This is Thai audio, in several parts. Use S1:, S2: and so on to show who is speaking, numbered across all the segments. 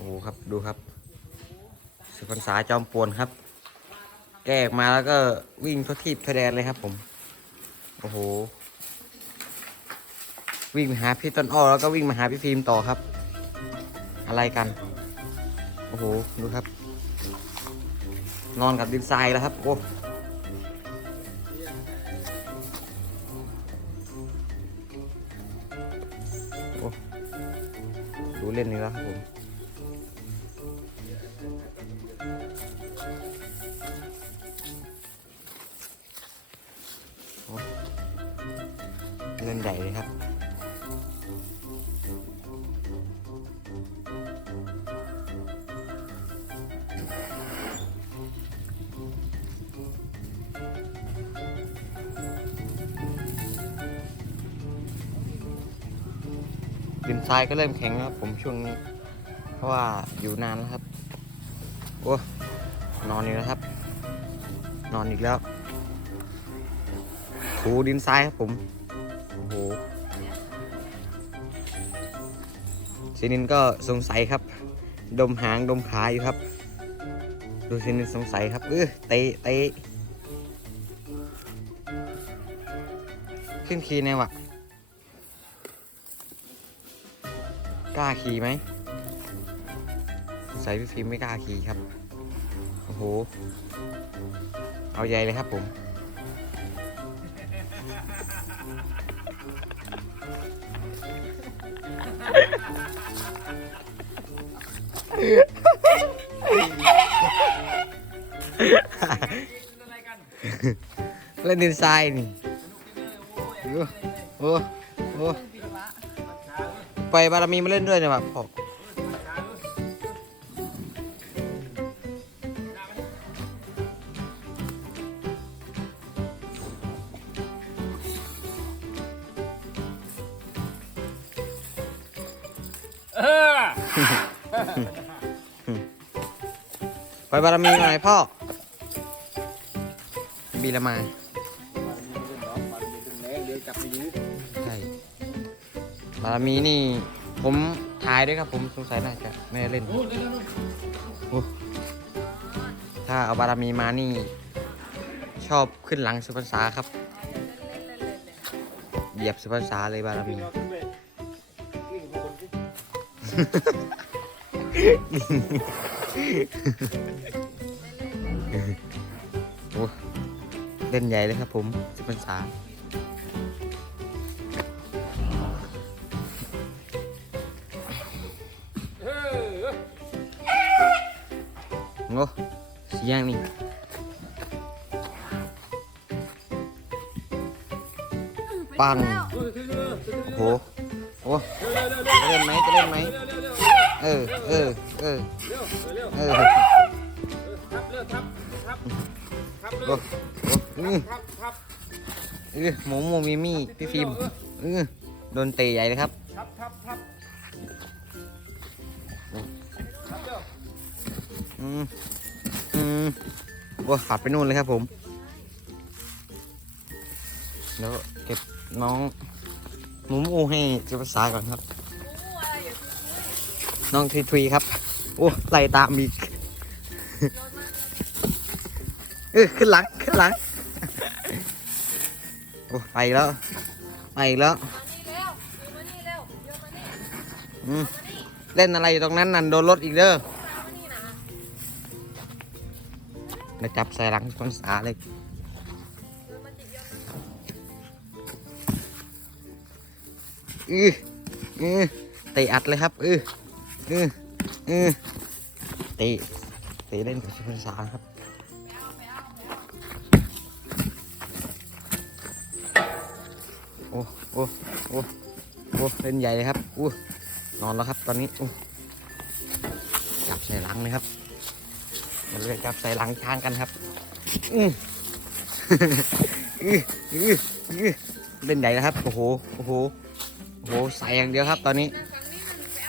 S1: อ้โหครับดูครับสุพรรษาจอมปวนครับ แก้ออกมาแล้วก็วิ่งทั่วทีบทั่วแดนเลยครับผม โอ้โห วิ่งมาหาพี่ต้นอ้อแล้วก็วิ่งมาหาพี่ฟิล์มต่อครับ อะไรกัน โอ้โห ดูครับ นอนกับดินทรายแล้วครับ โอ้โอ้ดูเล่นนี่แล้วครับผม ทรายก็เริ่มแข็งแล้วครับผมช่วงนี้ เพราะว่าอยู่นานแล้วครับโอ้นอนอีกแล้วครับ นอนอีกแล้วถูดินทรายครับผมโอ้โหซีนินก็สงสัยครับ ดมหางดมขาอยู่ครับ ดูซีนินสงสัยครับเออเตะเตะขึ้นขี่แนวอะ ล้าขี่ไหมสงสัยพี่ฟิล์มไม่กล้าขี่ครับ โอ้โห เอาใหญ่เลยครับผม เล่นดินทรายนี่ โอ้ โอ้ โอ้ไปบารมีมาเล่นด้วยเนี่ยว่ะพ่อ
S2: เออ
S1: ไปบารมีหน่อยพ่อบีละมา
S2: บา
S1: รมีนี่ ผมถ่ายด้วยครับ ผมสงสัยน่าจะไม่ได้เล่น
S2: โอ้
S1: ถ้าเอาบารมีมานี่ ชอบขึ้นหลังสุพรรษาครับเหยียบสุพรรษาเลยบารมี โอ้เล่นใหญ่เลยครับผมสุพรรษา โอ้เสียงนี่ปัง โอ้โห โอ้จะเล่นไหมจะเล่นไหมเออ เออ เออ เออ
S2: ทับเลือทับทับทับเลื
S1: โอ้โอ้อื้อ
S2: ทับทับ
S1: เออหมูหมูมิมี่พี่ฟิล์มเออโดนเตะใหญ่เลยครับ
S2: อื
S1: มอืมโอ้ฝัดไปนู่นเลยครับผมแล้วเก็บน้องหมูหมูให้เจ้าภาษาก่อนครับ น้องทุยๆครับ โอ้ไล่ตามอีกเออขึ้นหลังขึ้นหลังโอ้ไปแล้วไปแล้ว
S3: มานี่เร็วอยู่มานี่เร็วเดี๋ยวมานี่
S1: อืม
S3: มานี่
S1: เล่นอะไรอยู่ตรงนั้นนั่นโดนรถอีกเด้อ
S3: มา
S1: จับใส่หลังภาษาเลย
S3: เดินมาจิกย
S1: อืออือเตะอัดเลยครับอืออืออือเตะเตะเล่นกับภาษาครับโอ้โอ้โอ้โอ้เล่นใหญ่เลยครับอู้นอนแล้วครับตอนนี้อู้จับใส่หลังเลยครับ มันเลยจับใส่หลังช้างกันครับอืออื้ออื้ออื้อเล่นใหญ่แล้วครับ โอ้โห โอ้โห โอ้โห ใส่อย่างเดียวครับ ตอนนี้
S3: นั่งฝั่งนี้มันไปอ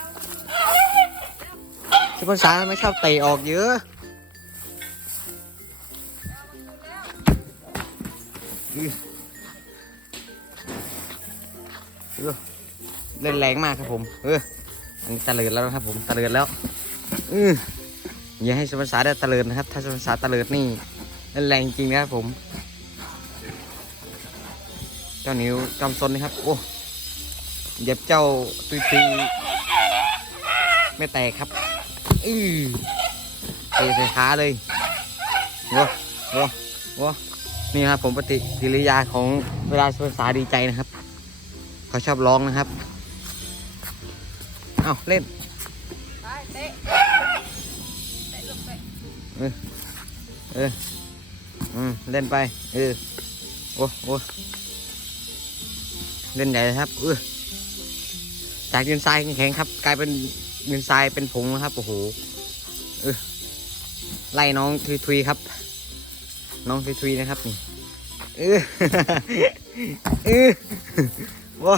S3: า
S1: ที่ภาษาไม่ชอบเตะออกเยอะเออเล่นแรงมากครับผม เอออันนี้ตะเลิดแล้วนะครับผมตะเลิดแล้ว อือ อย่าให้สมรสาได้เตลิดนะครับ ถ้าสมรสาตะเลิดนี่แรงจริงนะครับผม เจ้านิ้วจอมซนนะครับ โอ้เย็บเจ้าตุยตุยไม่แตกครับอือเตะใส่ขาเลยโว้โว้โว้นี่ครับผมปฏิกิริยาของเวลาสมรสาดีใจนะครับ เขาชอบร้องนะครับ เอาเล่น
S3: เอ
S1: ออืมเล่นไป เออ โอ้โอ้เล่นใหญ่ครับ เออจากดินทรายแข็งครับ กลายเป็นดินทรายเป็นผงนะครับ โอ้โห เออ ไล่น้องทุยๆครับ น้องทุยๆนะครับนี่ เออ เออว้า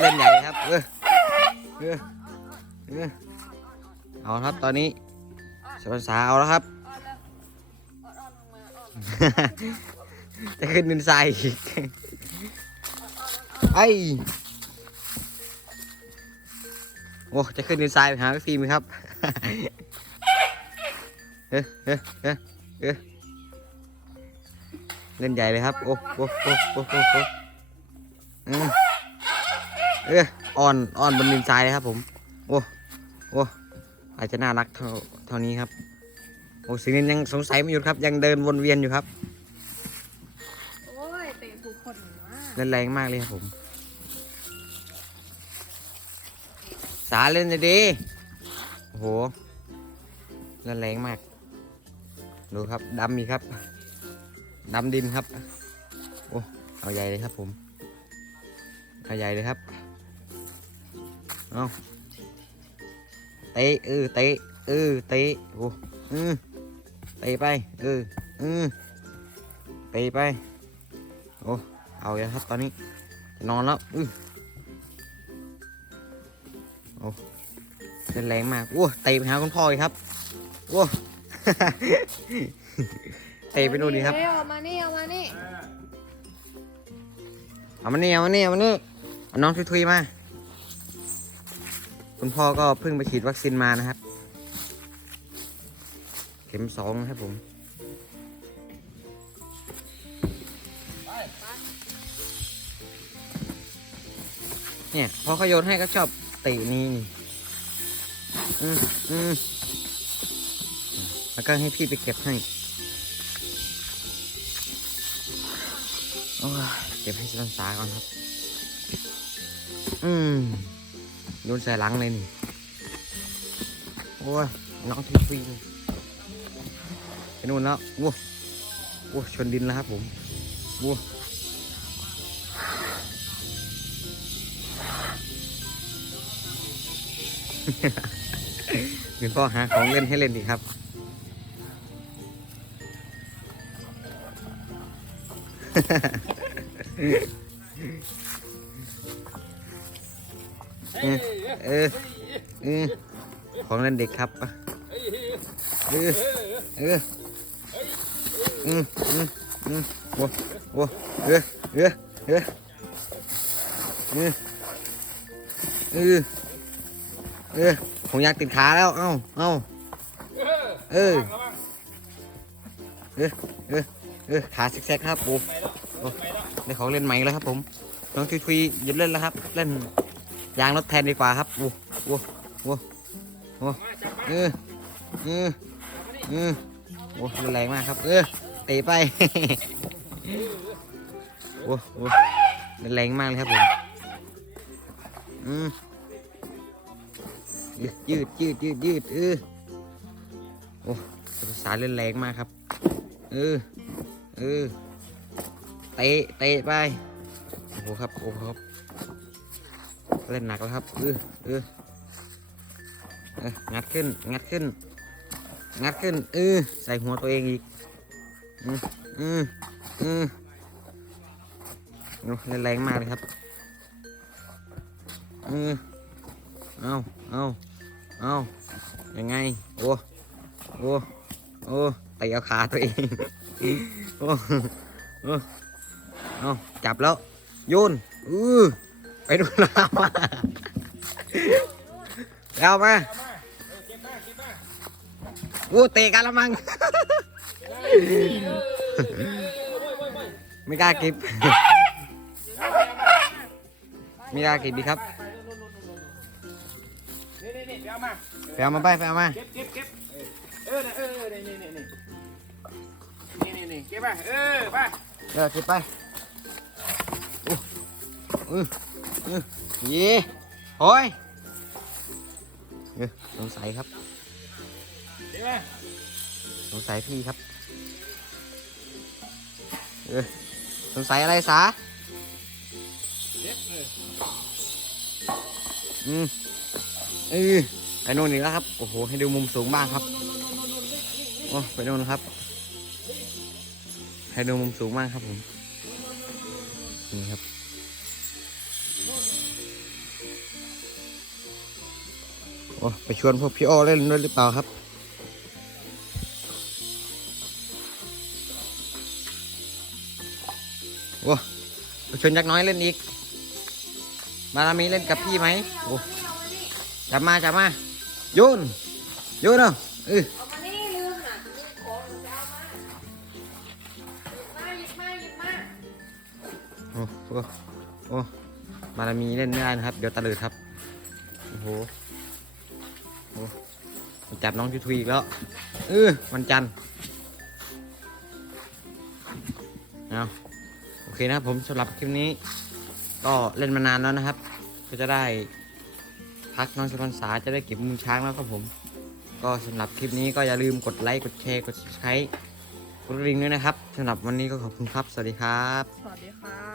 S1: เล่นใหญ่ครับ เออ เออ เออ เอาครับตอนนี้ สวนสาเอาแล้วครับ จะขึ้นดินทรายอีกไอโอ้จะขึ้นดินทรายไปหาพี่ฟิล์มครับเอ๊ะเอ๊ะเอ๊ะเอ๊ะเล่นใหญ่เลยครับ โอ้โอ้โอ้โอ้โอ้โอ้อืมเอ๊ะอ่อนอ่อนบนดินทรายเลยครับผม โอ้โอ้ อาจจะน่ารักเท่าเท่านี้ครับโอ้สิงห์ยังสงสัยไม่หยุดครับ ยังเดินวนเวียนอยู่ครับ
S3: โอ้ยเตะผู้คนมาก
S1: เล่นแรงมากเลยครับผม สาเล่นเลยดีโอ้โหเล่นแรงมาก ดูครับดำอีกครับดำดินครับ โอ้เอาใหญ่เลยครับผมเอาใหญ่เลยครับเอา เตะเออเตะเออเตะโอ้อือเตะไปเอออือเตะไปโอ้เอาเลยครับตอนนี้นอนแล้วอื้อโอ้เล่นแรงมากโอ้เตะไปหาคุณพ่อเลยครับโอ้เตะไปนู่นดีครับ
S3: เร็วเอามานี่เอามานี่
S1: เอามานี่เอามานี่เอามานี่เอาน้องทุยๆมา คุณพ่อก็เพิ่งไปฉีดวัคซีนมานะครับ เข็มสองนะครับผมเนี่ยพอเขาโยนให้ก็ชอบตะนี่นี่อืมอืมแล้วก็ให้พี่ไปเก็บให้เก็บให้สันสาก่อนครับ อืม โยนใส่หลังเลยนี่ โอ้ย น้องทีฟีไปนู่นแล้วโว้โอ้ชนดินแล้วครับผมโว้เดี๋ยวพ่อหาของเล่นให้เล่นดีครับ
S2: เฮ้ย
S1: เออเออของเล่นเด็กครับเออเอออืมอืมอืมโอ้โอ้เออเออเออเออเออเออผมอยากติดขาแล้ว เอ้าเอ้าเออเออเออเออขาแซกๆครับโอ้โอ้ได้ของเล่นใหม่แล้วครับผม น้องทุยๆหยุดเล่นแล้วครับ เล่น ยางรถแทนดีกว่าครับโอ้โอ้โอ้โอ้เออเออเออโอ้รุนแรงมากครับ เออเตะไปโอ้โอ้รุนแรงมากเลยครับผมอืมยืดยืดยืดยืดยืดเออโอ้ภาษาเล่นแรงมากครับ เออ เออ เตะ เตะไป โอ้โหครับ โอ้โหครับ เล่นหนักแล้วครับเออเออเอองัดขึ้น งัดขึ้น งัดขึ้นเออใส่หัวตัวเองอีกอืมอืมอืมโอ้เล่นแรงมากเลยครับอืมเอาเอาเอายังไง โอ้โอ้โอ้ตะเอาขาตัวเองโอ้โอ้เอาจับแล้วโยนอือ ไปดูน้ำมาแล้วมาโอ้เตะกันละมัง ไม่กล้าเก็บไม่กล้าเก็บดีครับ
S2: นี่นี่นี่เดี๋ยวเอามา
S1: ไปเอามาไปไปเอามา
S2: เก็บเก็บเก็บเออเออเออนี่นี่นี่นี่นี่นี่นี่เก็บไปเออไป
S1: เดี๋ยวเก็บไปอู้อืออือเย่โอ้ยเออสงสัยครับ
S2: เก็บไป
S1: สงสัยพี่ครับเออสงสัยอะไรสา
S2: เก็บเออ
S1: อืมเออไปโน่นอีกแล้วครับ โอ้โห ให้ดูมุมสูงบ้างครับ โอ้ ไปโน่นครับ ให้ดูมุมสูงบ้างครับผม โอ้ไปชวนพวกพี่โอเล่นด้วยหรือเปล่าครับ โอ้ไปชวนยักษ์น้อยเล่นอีก บารามีเล่นกับพี่ไหมโอ้จับมาจับมา โยน โยนเอาเออ
S3: เอามานี่ลืมน่ะลืมหนูจะเอามาหยิบมาหยิบมาหยิบมา
S1: โอ้โอ้โอ้ บารามีเล่นไม่ได้นะครับ เดี๋ยวตะลืดครับ โอ้โห จับน้องทุยอีกแล้วเออวันจันทร์เอาโอเคนะครับผมสำหรับคลิปนี้ ก็เล่นมานานแล้วนะครับ ก็จะได้พักน้องสปันษาจะได้เก็บมุมช้างแล้วครับผม ก็สำหรับคลิปนี้ก็อย่าลืมกดไลค์กดแชร์กด subscribe กดกระดิ่งด้วยนะครับสำหรับวันนี้ก็ขอบคุณครับ สวัสดีครับ